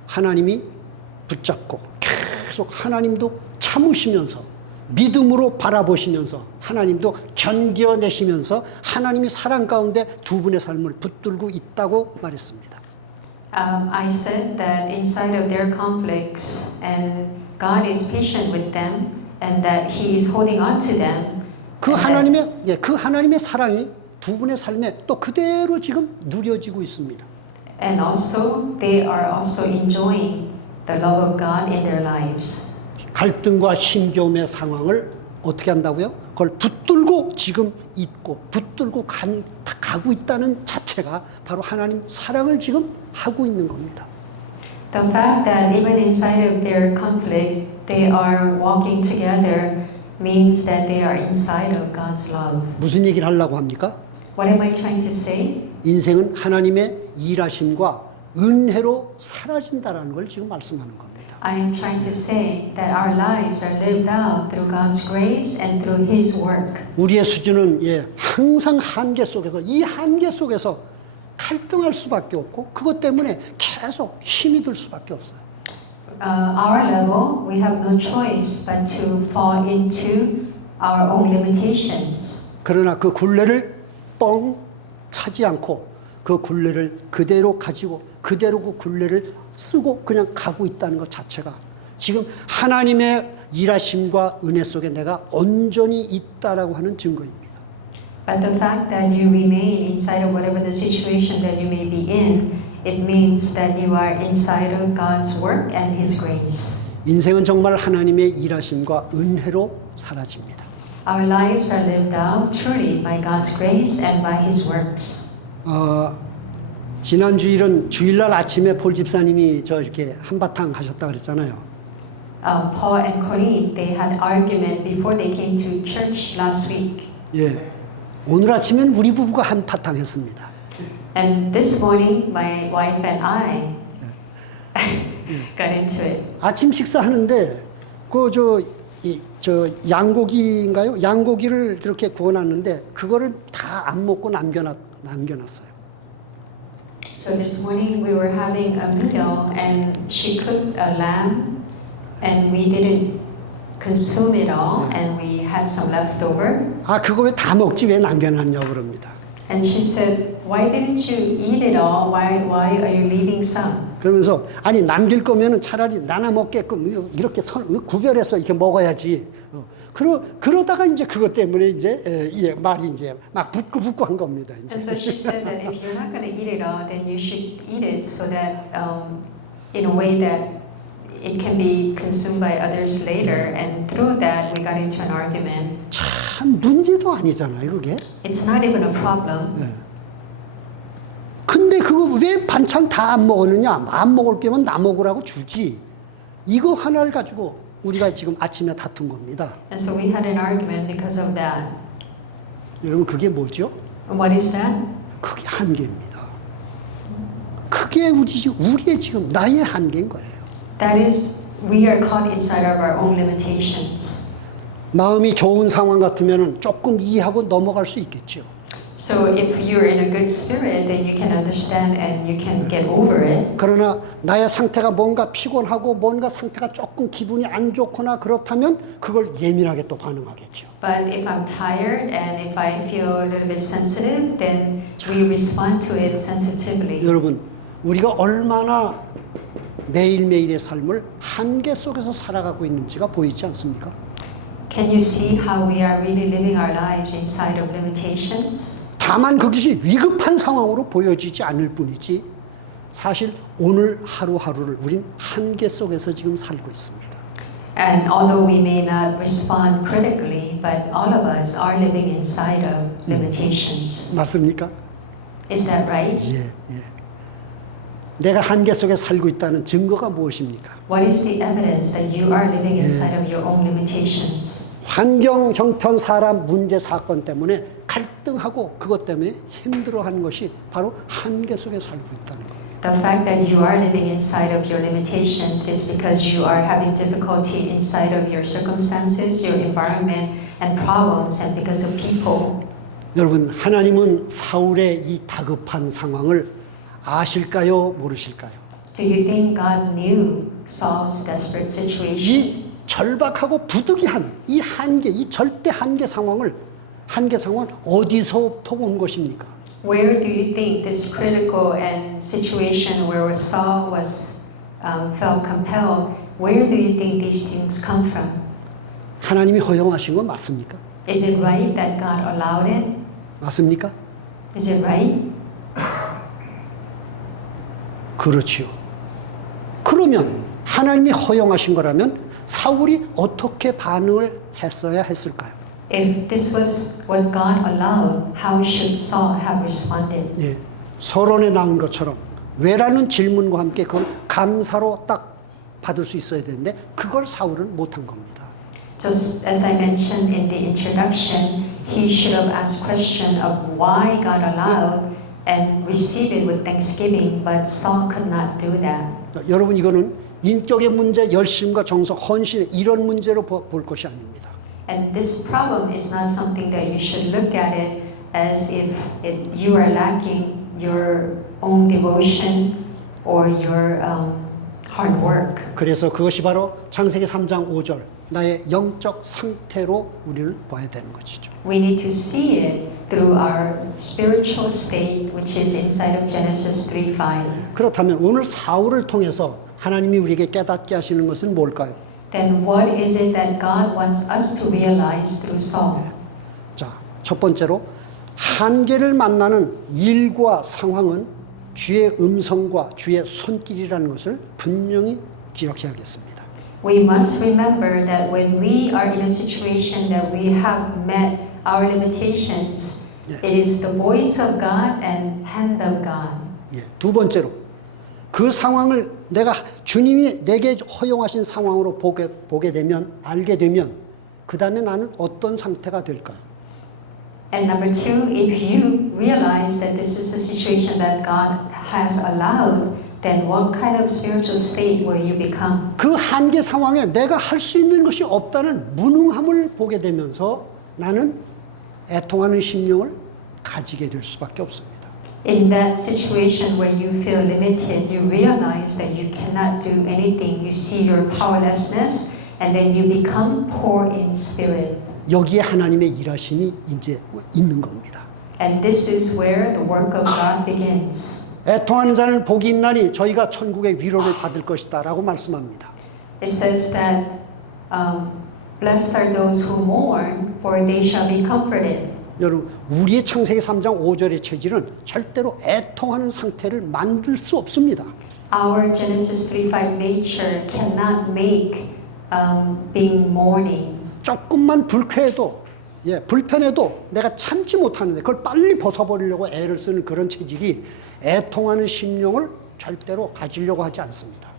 하나님이 붙잡고 계속 하나님도 참으시면서 믿음으로 바라보시면서 하나님도 견뎌내시면서 하나님이 사랑 가운데 두 분의 삶을 붙들고 있다고 말했습니다. I said that inside of their conflicts, and God is patient with them, and that He is holding on to them. 그 하나님의 사랑이 두 분의 삶에 또 그대로 지금 누려지고 있습니다. And also, they are also enjoying the love of God in their lives. 갈등과 힘겨움의 상황을 어떻게 한다고요? 그걸 붙들고 지금 있고 붙들고 가고 있다는 자체가 바로 하나님 사랑을 지금 하고 있는 겁니다. The fact that even inside of their conflict, they are walking together means that they are inside of God's love. 무슨 얘기를 하려고 합니까? What am I trying to say? 인생은 하나님의 일하심과 은혜로 사라진다라는 걸 지금 말씀하는 겁니다. I am trying to say that our lives are lived out through God's grace and through His work. 우리의 수준은 항상 한계 속에서 이 한계 속에서 갈등할 수밖에 없고 그것 때문에 계속 힘이 들 수밖에 없어요. Our level, we have no choice but to fall into our own limitations. 그러나 그 굴레를 뻥 차지 않고 그 굴레를 그대로 가지고 그대로 그 굴레를 쓰고 그냥 가고 있다는 것 자체가 지금 하나님의 일하심과 은혜 속에 내가 온전히 있다라고 하는 증거입니다. But the fact that you remain inside of whatever the situation that you may be in, it means that you are inside of God's work and His grace. 인생은 정말 하나님의 일하심과 은혜로 사라집니다. Our lives are lived out truly by God's grace and by His works. 지난 주일은 주일날 아침에 폴 집사님이 저 이렇게 한바탕 하셨다 그랬잖아요. Paul and Colleen, they had argument before they came to church last week. 예, 오늘 아침엔 우리 부부가 한바탕 했습니다. And this morning, my wife and I got into it. 아침 식사하는데 저 양고기인가요? 양고기를 그렇게 구워놨는데 그거를 다 안 먹고 남겨놨어요. So this morning we were having a meal and she cooked a lamb and we didn't consume it all and we had some leftover. 그거 왜 다 먹지 왜 남겨놨냐고 그럽니다. And she said, why didn't you eat it all? Why are you leaving some? 그러면서 아니 남길 거면은 차라리 나눠 먹게끔 이렇게 구별해서 이렇게 먹어야지. 그러다가 이제 그것 때문에 이제 말이 이제 막 붙고 한 겁니다. 이제. And so she said that if you're not going to eat it all, then you should eat it so that in a way that it can be consumed by others later. And through that, we got into an argument. 참 문제도 아니잖아요, 그게. It's not even a problem. 네. 근데 그거 왜 반찬 다 안 먹었느냐? 안 먹을 거면 나 먹으라고 주지. 이거 하나를 가지고 우리가 지금 아침에 다툰 겁니다. And so we had an argument because of that. 여러분 그게 뭐죠? And what is that? 그게 한계입니다. 그게 우리의 지금 나의 한계인 거예요. That is, we are caught inside of our own limitations. 마음이 좋은 상황 같으면 조금 이해하고 넘어갈 수 있겠죠. So if you're in a good spirit, then you can understand and you can get over it. 그러나 나의 상태가 뭔가 피곤하고 뭔가 상태가 조금 기분이 안 좋거나 그렇다면 그걸 예민하게 또 반응하겠죠. But if I'm tired and if I feel a little bit sensitive, then we respond to it sensitively. 여러분, 우리가 얼마나 매일매일의 삶을 한계 속에서 살아가고 있는지가 보이지 않습니까? Can you see how we are really living our lives inside of limitations? 다만 그것이 위급한 상황으로 보여지지 않을 뿐이지 사실 오늘 하루하루를 우린 한계 속에서 지금 살고 있습니다. And although we may not respond critically, but all of us are living inside of limitations. 맞습니까? Is that right? 예, 예. 내가 한계 속에 살고 있다는 증거가 무엇입니까? What is the evidence that you are living inside of your own limitations? 환경, 형편, 사람, 문제, 사건 때문에 갈등하고 그것 때문에 힘들어하는 것이 바로 한계 속에 살고 있다는 겁니다. The fact that you are living inside of your limitations is because you are having difficulty inside of your circumstances, your environment, and problems, and because of people. 여러분, 하나님은 사울의 이 다급한 상황을 아실까요? 모르실까요? Do you think God knew Saul's desperate situation? 이 절박하고 부득이한 이 한계, 이 절대 한계 상황은 어디서부터 온 것입니까? Where do you think this critical and situation where Saul was felt compelled? Where do you think these things come from? 하나님이 허용하신 건 맞습니까? Is it right that God allowed it? 맞습니까? Is it right? 그렇지요. 그러면 하나님이 허용하신 거라면 사울이 어떻게 반응을 했어야 했을까요? If this was what God allowed, how should Saul have responded? 예, 서론에 나온 것처럼 왜라는 질문과 함께 그걸 감사로 딱 받을 수 있어야 되는데 그걸 사울은 못한 겁니다. Just as I mentioned in the introduction, he should have asked question of why God allowed and receive it with thanksgiving, but Saul could not do that. 여러분 이거는 인격의 문제, 열심과 정성, 헌신 이런 문제로 볼 것이 아닙니다. And this problem is not something that you should look at it as if you are lacking your own devotion or your hard work. 그래서 그것이 바로 창세기 3장 5절 나의 영적 상태로 우리를 봐야 되는 것이죠. We need to see it through our spiritual state, which is inside of Genesis 3:5. 그렇다면 오늘 사울을 통해서 하나님이 우리에게 깨닫게 하시는 것은 뭘까요? Then what is it that God wants us to realize through Saul? 자, 첫 번째로 한계를 만나는 일과 상황은 주의 음성과 주의 손길이라는 것을 분명히 기억해야겠습니다. We must remember that when we are in a situation that we have met our limitations, it is the voice of God and hand of God. 예, 두 번째로 그 상황을 내가 주님이 내게 허용하신 상황으로 보게 되면 알게 되면 그 다음에 나는 어떤 상태가 될까요? And number two, if you realize that this is the situation that God has allowed, then what kind of spiritual state will you become? 그 한계 상황에 내가 할 수 있는 것이 없다는 무능함을 보게 되면서 나는 애통하는 심령을 가지게 될 수밖에 없습니다. In that situation where you feel limited, you realize that you cannot do anything. You see your powerlessness, and then you become poor in spirit. 여기에 하나님의 일하심이 이제 있는 겁니다. And this is where the work of God begins. 애통하는 자는 복이 있나니 저희가 천국의 위로를 받을 것이다 라고 말씀합니다. It says that blessed are those who mourn, for they shall be comforted. 여러분, 우리의 창세기 3장 5절의 체질은 절대로 애통하는 상태를 만들 수 없습니다. Our Genesis 3:5 nature cannot make being mourning. 조금만 불쾌해도, 예, 불편해도 내가 참지 못하는데 그걸 빨리 벗어버리려고 애를 쓰는 그런 체질이 애통하는 심령을 절대로 가지려고 하지 않습니다.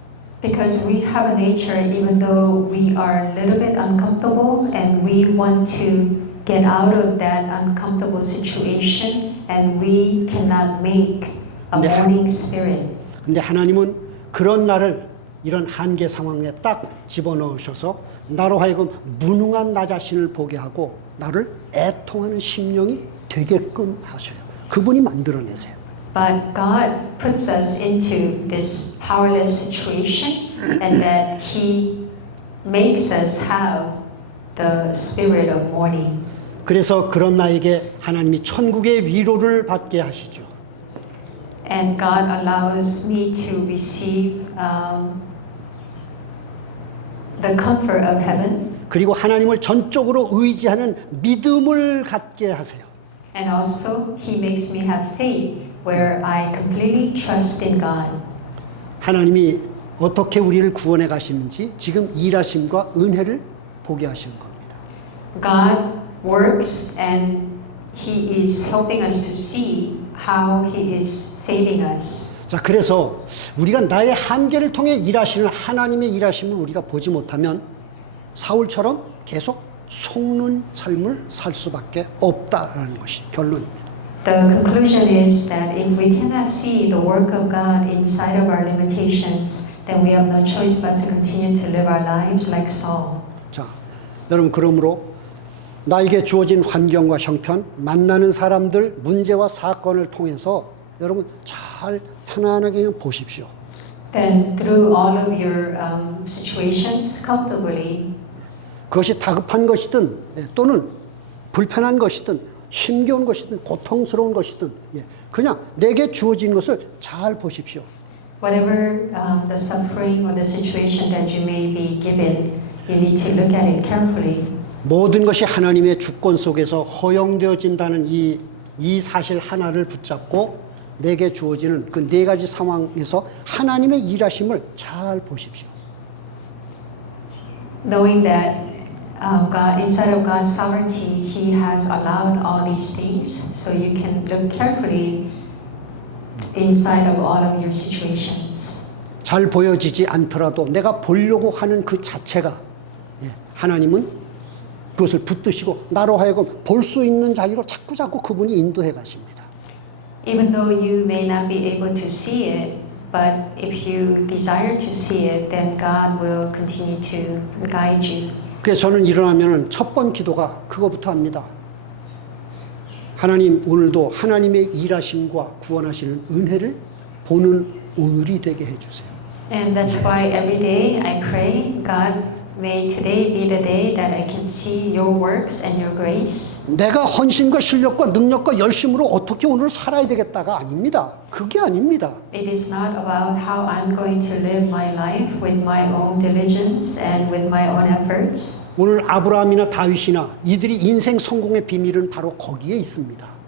Because we have a nature, even though we are a little bit uncomfortable and we want to get out of that uncomfortable situation, and we cannot make a mourning spirit. 근데 하나님은 그런 나를 이런 한계 상황에 딱 집어넣으셔서 나로 하여금 무능한 나 자신을 보게 하고 나를 애통하는 심령이 되게끔 하셔요. 그분이 만들어내세요. But God puts us into this powerless situation, and that He makes us have the spirit of mourning. 그래서 그런 나에게 하나님이 천국의 위로를 받게 하시죠. and God allows me to receive the comfort of heaven. 그리고 하나님을 전적으로 의지하는 믿음을 갖게 하세요. And also, He makes me have faith where I completely trust in God. 하나님이 어떻게 우리를 구원해 가시는지 지금 일하심과 은혜를 보게 하시는 겁니다. God works and He is helping us to see how He is saving us. 자, 그래서 우리가 나의 한계를 통해 일하시는 하나님의 일하심을 우리가 보지 못하면 사울처럼 계속 속는 삶을 살 수밖에 없다라는 것이 결론입니다. The conclusion is that if we cannot see the work of God inside of our limitations, then we have no choice but to continue to live our lives like Saul. 자, 여러분 그러므로 나에게 주어진 환경과 형편, 만나는 사람들, 문제와 사건을 통해서 여러분 잘 편안하게 그냥 보십시오. Then through all of your situations comfortably, 그것이 다급한 것이든 또는 불편한 것이든 힘겨운 것이든 고통스러운 것이든 그냥 내게 주어진 것을 잘 보십시오. whatever the suffering or the situation that you may be given, you need to look at it carefully. 모든 것이 하나님의 주권 속에서 허용되어진다는 이 사실 하나를 붙잡고 내게 주어지는 그 네 가지 상황에서 하나님의 일하심을 잘 보십시오. Knowing that God, inside of God's sovereignty, He has allowed all these things, so you can look carefully inside of all of your situations. 잘 보여지지 않더라도 내가 보려고 하는 그 자체가 하나님은 그것을 붙드시고 나로 하여금 볼 수 있는 자리로 자꾸자꾸 그분이 인도해 가십니다. Even though you may not be able to see it, but if you desire to see it, then God will continue to guide you. 그래서 저는 일어나면 첫 번 기도가 그거부터 합니다. 하나님, 오늘도 하나님의 일하심과 구원하시는 은혜를 보는 오늘이 되게 해주세요. And that's why every day I pray, God, may today be the day that I can see your works and your grace. 내가 헌신과 실력과 능력과 열심으로 어떻게 오늘 살아야 되겠다가 아닙니다. 그게 아닙니다. It is not about how I'm going to live my life with my own diligence and with my own efforts. 오늘 아브라함이나 다윗이나 이들이 인생 성공의 비밀은 바로 거기에 있습니다.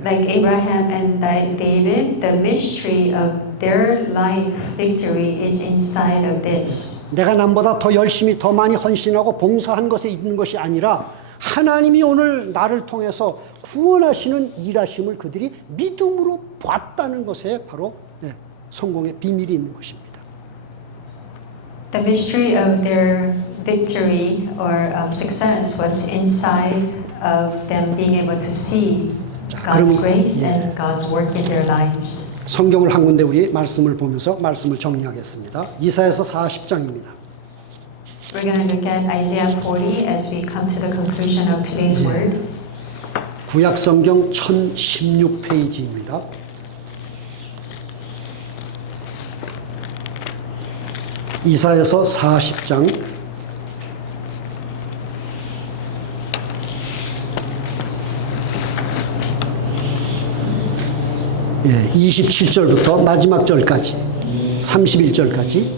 Like Abraham and David, the mystery of their life victory is inside of this. 내가 남보다 더 열심히 더 많이 헌신하고 봉사한 것에 있는 것이 아니라 하나님이 오늘 나를 통해서 구원하시는 일하심을 그들이 믿음으로 봤다는 것에 바로 성공의 비밀이 있는 것입니다. The mystery of their victory or success was inside of them being able to see God's grace and God's work in their lives. 성경을 한 군데 우리 말씀을 보면서 말씀을 정리하겠습니다. 이사야서 40장입니다. We're going to look at Isaiah 40 as we come to the conclusion of today's word. 구약 성경 1016페이지입니다. 이사야서 40장 27절부터 마지막 절까지 31절까지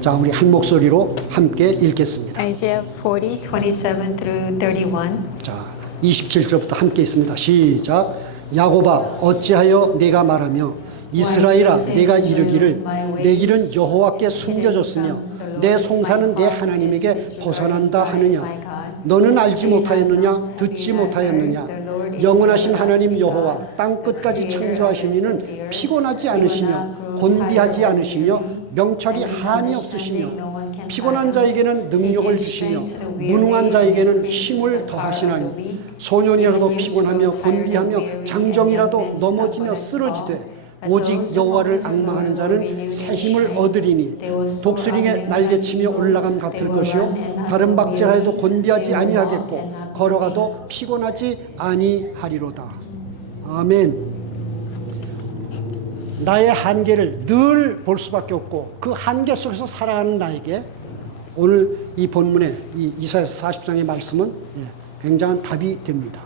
자 우리 한 목소리로 함께 읽겠습니다. Isaiah 40, 27 through 31. 자 27절부터 함께 있습니다. 시작. 야곱아 어찌하여 내가 말하며 이스라엘아 내가 이르기를 내 길은 여호와께 숨겨졌으며 내 송사는 내 하나님에게 벗어난다 하느냐. 너는 알지 못하였느냐 듣지 못하였느냐. 영원하신 하나님 여호와 땅 끝까지 창조하신 이는 피곤하지 않으시며 곤비하지 않으시며 명철이 한이 없으시며 피곤한 자에게는 능력을 주시며 무능한 자에게는 힘을 더하시나니 소년이라도 피곤하며 곤비하며 장정이라도 넘어지며 쓰러지되 오직 여호와를 앙망하는 자는 새 힘을 얻으리니 독수리에 날개치며 올라감 같을 것이요 다른 박제하여도 곤비하지 아니하겠고 걸어가도 피곤하지 아니하리로다. 아멘. 나의 한계를 늘 볼 수밖에 없고 그 한계 속에서 살아가는 나에게 오늘 이 본문의 이 이사야서 40장의 말씀은 굉장한 답이 됩니다.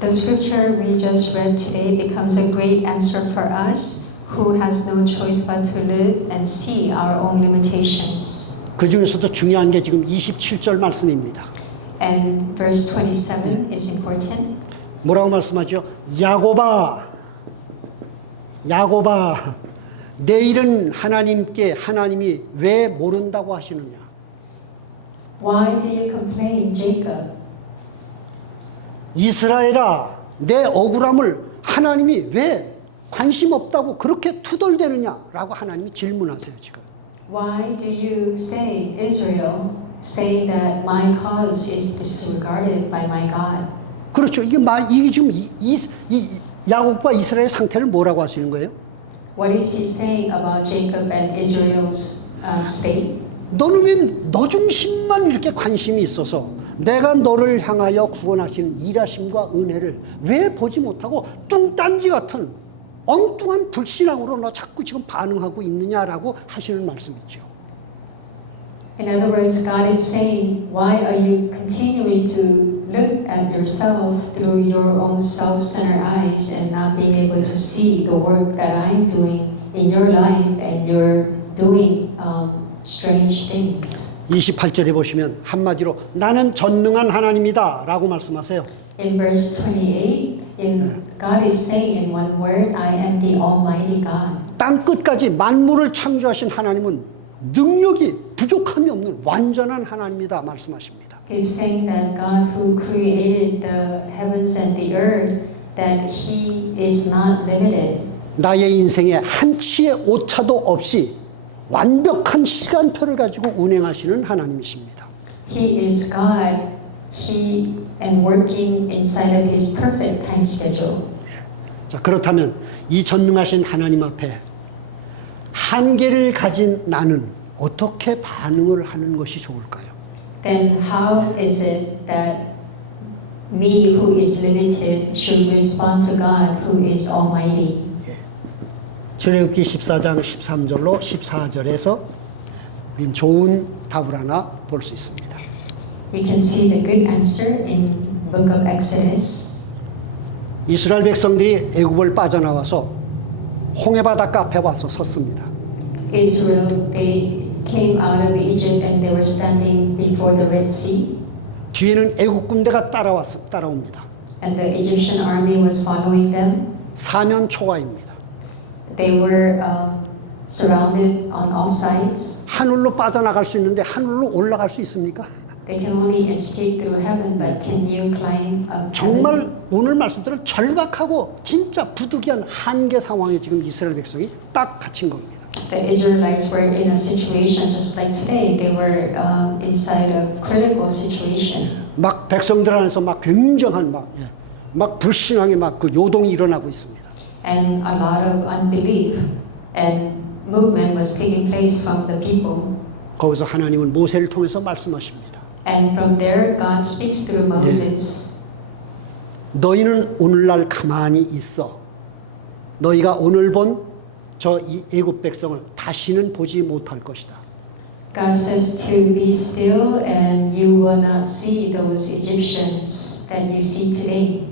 The scripture we just read today becomes a great answer for us who has no choice but to live and see our own limitations. 그 중에서도 중요한 게 지금 27절 말씀입니다. And verse 27 is important. 뭐라고 말씀하죠? 야곱아, 야곱아, 내일은 하나님께 하나님이 왜 모른다고 하시느냐? Why do you complain, Jacob? 이스라엘아, 내 억울함을 하나님이 왜 관심 없다고 그렇게 투덜대느냐라고 하나님이 질문하세요 지금. Why do you say, Israel, say that my cause is disregarded by my God? 그렇죠. 이게 지금 이 야곱과 이스라엘의 상태를 뭐라고 하시는 거예요? What is he saying about Jacob and Israel's state? 너는 왜 너 중심만 이렇게 관심이 있어서 내가 너를 향하여 구원하시는 일하심과 은혜를 왜 보지 못하고 뚱딴지 같은 엉뚱한 불신앙으로 너 자꾸 지금 반응하고 있느냐라고 하시는 말씀이죠. In other words, God is saying, why are you continuing to look at yourself through your own self-centered eyes and not being able to see the work that I'm doing in your life and you're doing strange things? 28절에 보시면 한마디로 나는 전능한 하나님이다 라고 말씀하세요. In verse 28, God is saying in one word, I am the Almighty God. 땅 끝까지 만물을 창조하신 하나님은 능력이 부족함이 없는 완전한 하나님이다 말씀하십니다. He's saying that God who created the heavens and the earth, that He is not limited. 나의 인생에 한치의 오차도 없이 완벽한 시간표를 가지고 운행하시는 하나님이십니다. He is God, He and working inside of His perfect time schedule. 자, 그렇다면 이 전능하신 하나님 앞에 한계를 가진 나는 어떻게 반응을 하는 것이 좋을까요? Then how is it that me who is limited should respond to God who is almighty? 출애굽기 14장 13절로 14절에서 우린 좋은 답을 하나 볼 수 있습니다. You can see the good answer in book of Exodus. 이스라엘 백성들이 애굽을 빠져나와서 홍해 바닷가 앞에 와서 섰습니다. Israel, they came out of Egypt and they were standing before the Red Sea. 뒤에는 애굽 군대가 따라옵니다. And the Egyptian army was following them. 사면 초가입니다. They were surrounded on all sides. 하늘로 빠져나갈 수 있는데 하늘로 올라갈 수 있습니까? They can only escape through heaven, but can you climb up 정말 heaven? 오늘 말씀대로 절박하고 진짜 부득이한 한계 상황에 지금 이스라엘 백성이 딱 갇힌 겁니다. The Israelites were in a situation just like today. They were inside a critical situation. 막 백성들 안에서 막 굉장한 막 불신앙의 막 그 요동이 일어나고 있습니다. And a lot of unbelief and movement was taking place from the people. 거기서 하나님은 모세를 통해서 말씀하십니다. And from there, God speaks through Moses. 너희는 오늘날 가만히 있어. 너희가 오늘 본 저 애굽 백성을 다시는 보지 못할 것이다. God says to be still and you will not see those Egyptians that you see today.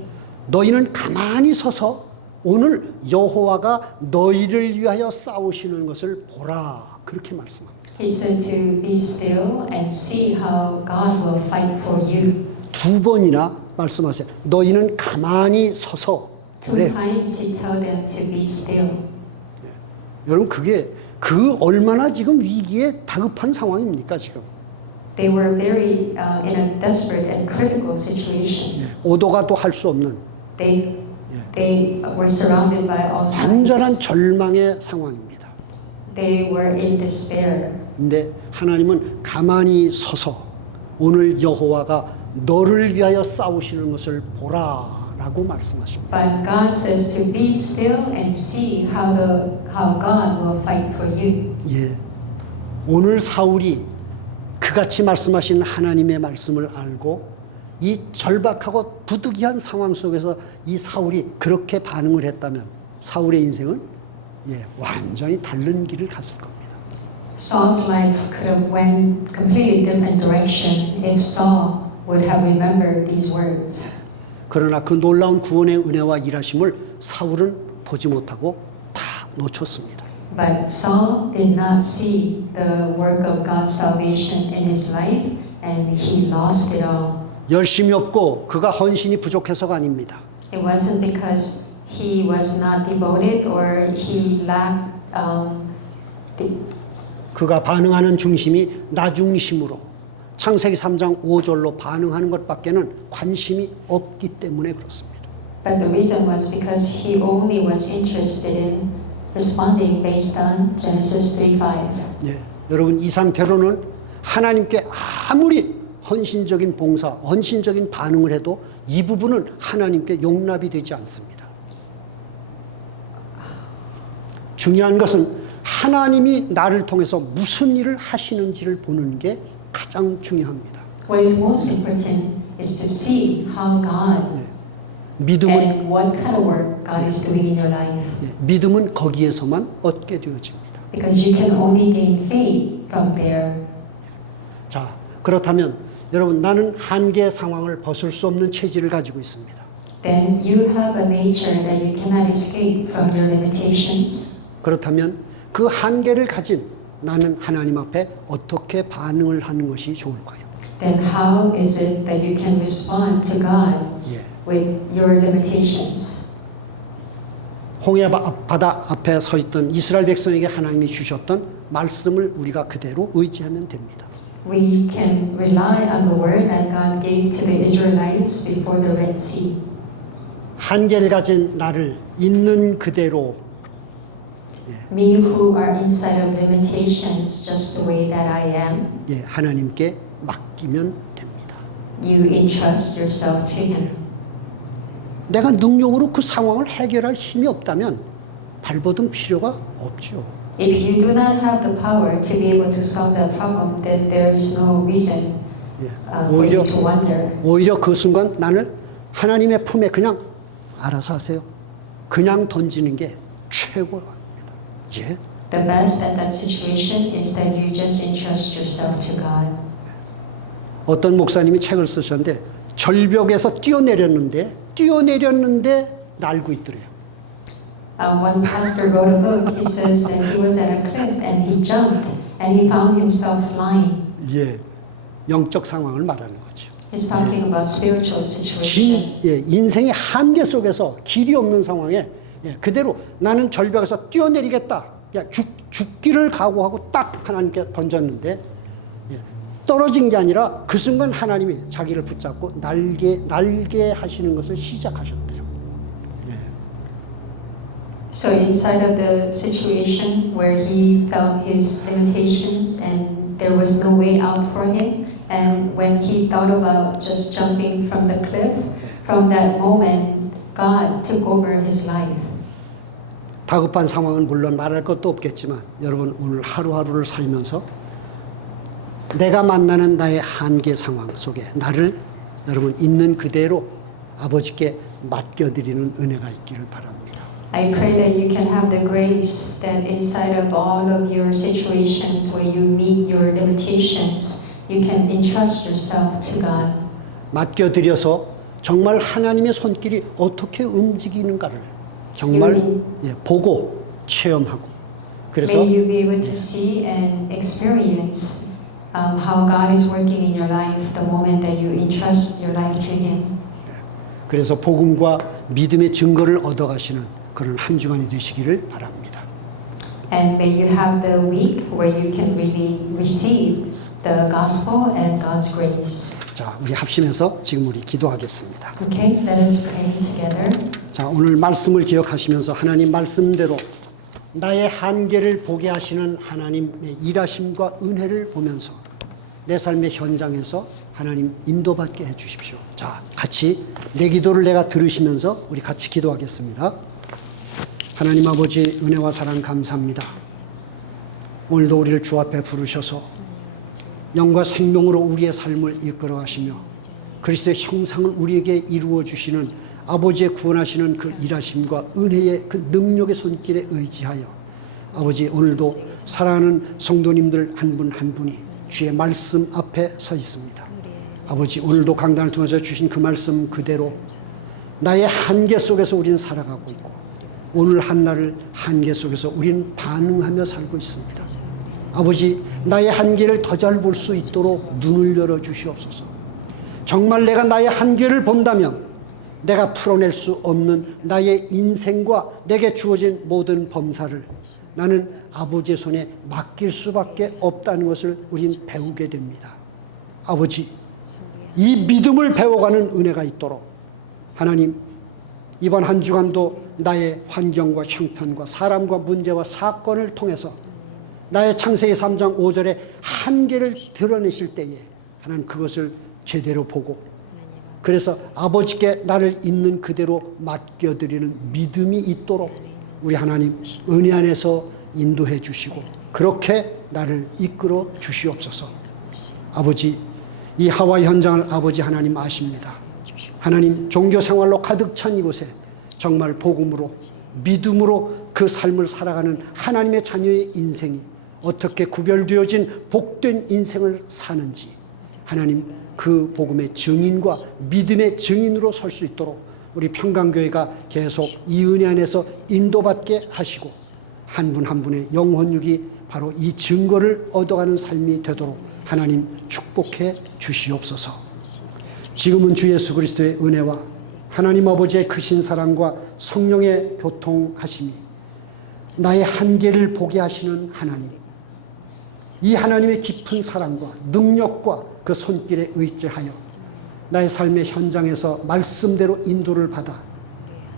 너희는 가만히 서서 오늘 여호와가 너희를 위하여 싸우시는 것을 보라. 그렇게 말씀합니다. He said to be still and see how God will fight for you. 두 번이나 말씀하세요. 너희는 가만히 서서. Two times he told them to be still. 여러분 그게 얼마나 지금 위기에 다급한 상황입니까 지금? They were very in a desperate and critical situation. 오도가도 할 수 없는 They were surrounded by all 완전한 sides. 절망의 상황입니다. They were in despair. 근데 하나님은 가만히 서서 오늘 여호와가 너를 위하여 싸우시는 것을 보라라고 말씀하십니다. But God says to be still and see how God will fight for you. 예, 오늘 사울이 그같이 말씀하신 하나님의 말씀을 알고 이 절박하고 부득이한 상황 속에서 이 사울이 그렇게 반응을 했다면 사울의 인생은 완전히 다른 길을 갔을 겁니다. Saul's life could have went completely different direction if Saul would have remembered these words. 그러나 그 놀라운 구원의 은혜와 일하심을 사울은 보지 못하고 다 놓쳤습니다. But Saul did not see the work of God's salvation in his life, and he lost it all. 열심이 없고 그가 헌신이 부족해서가 아닙니다. It wasn't because he was not devoted or he lacked 그가 반응하는 중심이 나 중심으로 창세기 3장 5절로 반응하는 것밖에는 관심이 없기 때문에 그렇습니다. but the reason was because he only was interested in responding based on Genesis 3:5. 예, 여러분 이 상태로는 하나님께 아무리 헌신적인 봉사, 헌신적인 반응을 해도 이 부분은 하나님께 용납이 되지 않습니다. 중요한 것은 하나님이 나를 통해서 무슨 일을 하시는지를 보는 게 가장 중요합니다. What is most important is to see how God 믿음은, and what kind of work God is doing in your life. 믿음은 거기에서만 얻게 되어집니다. Because you can only gain faith from there. 자, 그렇다면 여러분 나는 한계 상황을 벗을 수 없는 체질을 가지고 있습니다. Then you have a nature that you cannot escape from your limitations. 그렇다면 그 한계를 가진 나는 하나님 앞에 어떻게 반응을 하는 것이 좋을까요? Then how is it that you can respond to God 예. with your limitations? 홍해 바다 앞에 서 있던 이스라엘 백성에게 하나님이 주셨던 말씀을 우리가 그대로 의지하면 됩니다. We can rely on the word that God gave to the Israelites before the Red Sea. 한계를 가진 나를 있는 그대로 Me who are inside of limitations just the way that I am, 예, 하나님께 맡기면 됩니다. you entrust yourself to Him. 내가 능력으로 그 상황을 해결할 힘이 없다면 발버둥 필요가 없죠. If you do not have the power to be able to solve the problem, then there is no reason 예, for you to wonder. 오히려 그 순간 나를 하나님의 품에 그냥 알아서 하세요. 그냥 던지는 게 최고입니다. 예. The best at that situation is that you just entrust yourself to God. 어떤 목사님이 책을 쓰셨는데 절벽에서 뛰어내렸는데 날고 있더래요. One pastor wrote a book. He says that he was at a cliff and he jumped and he found himself flying. 예, 영적 상황을 말하는 거죠. He's talking about spiritual situation. 인생의 한계 속에서 길이 없는 상황에 그대로 나는 절벽에서 뛰어내리겠다. 죽기를 각오하고 딱 하나님께 던졌는데 떨어진 게 아니라 그 순간 하나님이 자기를 붙잡고 날게 하시는 것을 시작하셨대요. So inside of the situation where he felt his limitations and there was no way out for him, and when he thought about just jumping from the cliff, from that moment, God took over his life. 다급한 상황은 물론 말할 것도 없겠지만 여러분 오늘 하루하루를 살면서 내가 만나는 나의 한계 상황 속에 나를 여러분 있는 그대로 아버지께 맡겨드리는 은혜가 있기를 바랍니다. I pray that you can have the grace that inside of all of your situations where you meet your limitations, you can entrust yourself to God. 맡겨드려서 정말 하나님의 손길이 어떻게 움직이는가를 정말 보고 체험하고 그래서 May you be able to see and experience how God is working in your life the moment that you entrust your life to Him. 그래서 복음과 믿음의 증거를 얻어가시는 그런 한 주간이 되시기를 바랍니다. And may you have the week where you can really receive the gospel and God's grace. 자, 우리 합심해서 지금 우리 기도하겠습니다. Okay, let us pray together. 자, 오늘 말씀을 기억하시면서 하나님 말씀대로 나의 한계를 보게 하시는 하나님의 일하심과 은혜를 보면서 내 삶의 현장에서 하나님 인도받게 해 주십시오. 자, 같이 내 기도를 내가 들으시면서 우리 같이 기도하겠습니다. 하나님 아버지 은혜와 사랑 감사합니다. 오늘도 우리를 주 앞에 부르셔서 영과 생명으로 우리의 삶을 이끌어 가시며 그리스도의 형상을 우리에게 이루어 주시는 아버지의 구원하시는 그 일하심과 은혜의 그 능력의 손길에 의지하여 아버지 오늘도 사랑하는 성도님들 한 분 한 분이 주의 말씀 앞에 서 있습니다. 아버지 오늘도 강단을 통해서 주신 그 말씀 그대로 나의 한계 속에서 우리는 살아가고 있고 오늘 한날을 한계 속에서 우리는 반응하며 살고 있습니다. 아버지, 나의 한계를 더 잘 볼 수 있도록 눈을 열어주시옵소서. 정말 내가 나의 한계를 본다면 내가 풀어낼 수 없는 나의 인생과 내게 주어진 모든 범사를 나는 아버지의 손에 맡길 수밖에 없다는 것을 우린 배우게 됩니다. 아버지, 이 믿음을 배워가는 은혜가 있도록 하나님, 이번 한 주간도 나의 환경과 형편과 사람과 문제와 사건을 통해서 나의 창세기 3장 5절에 한계를 드러내실 때에 하나님 그것을 제대로 보고 그래서 아버지께 나를 있는 그대로 맡겨드리는 믿음이 있도록 우리 하나님 은혜 안에서 인도해 주시고 그렇게 나를 이끌어 주시옵소서. 아버지, 이 하와이 현장을 아버지 하나님 아십니다. 하나님, 종교 생활로 가득 찬 이곳에 정말 복음으로 믿음으로 그 삶을 살아가는 하나님의 자녀의 인생이 어떻게 구별되어진 복된 인생을 사는지 하나님 그 복음의 증인과 믿음의 증인으로 설 수 있도록 우리 평강교회가 계속 이 은혜 안에서 인도받게 하시고 한 분 한 분의 영혼육이 바로 이 증거를 얻어가는 삶이 되도록 하나님 축복해 주시옵소서. 지금은 주 예수 그리스도의 은혜와 하나님 아버지의 크신 사랑과 성령의 교통하심이 나의 한계를 보게 하시는 하나님, 이 하나님의 깊은 사랑과 능력과 그 손길에 의지하여 나의 삶의 현장에서 말씀대로 인도를 받아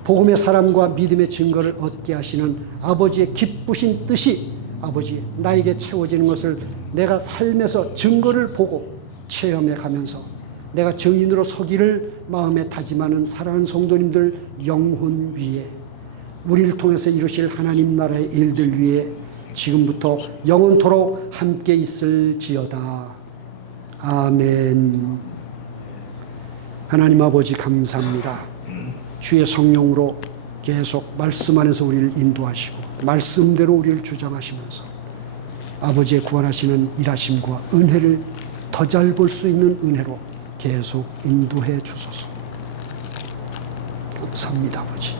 복음의 사람과 믿음의 증거를 얻게 하시는 아버지의 기쁘신 뜻이 아버지 나에게 채워지는 것을 내가 삶에서 증거를 보고 체험해 가면서 내가 증인으로 서기를 마음에 다짐하는 사랑하는 성도님들 영혼 위에 우리를 통해서 이루실 하나님 나라의 일들 위에 지금부터 영원토록 함께 있을지어다. 아멘. 하나님 아버지 감사합니다. 주의 성령으로 계속 말씀 안에서 우리를 인도하시고 말씀대로 우리를 주장하시면서 아버지의 구원하시는 일하심과 은혜를 더 잘 볼 수 있는 은혜로 계속 인도해 주소서. 감사합니다, 아버지.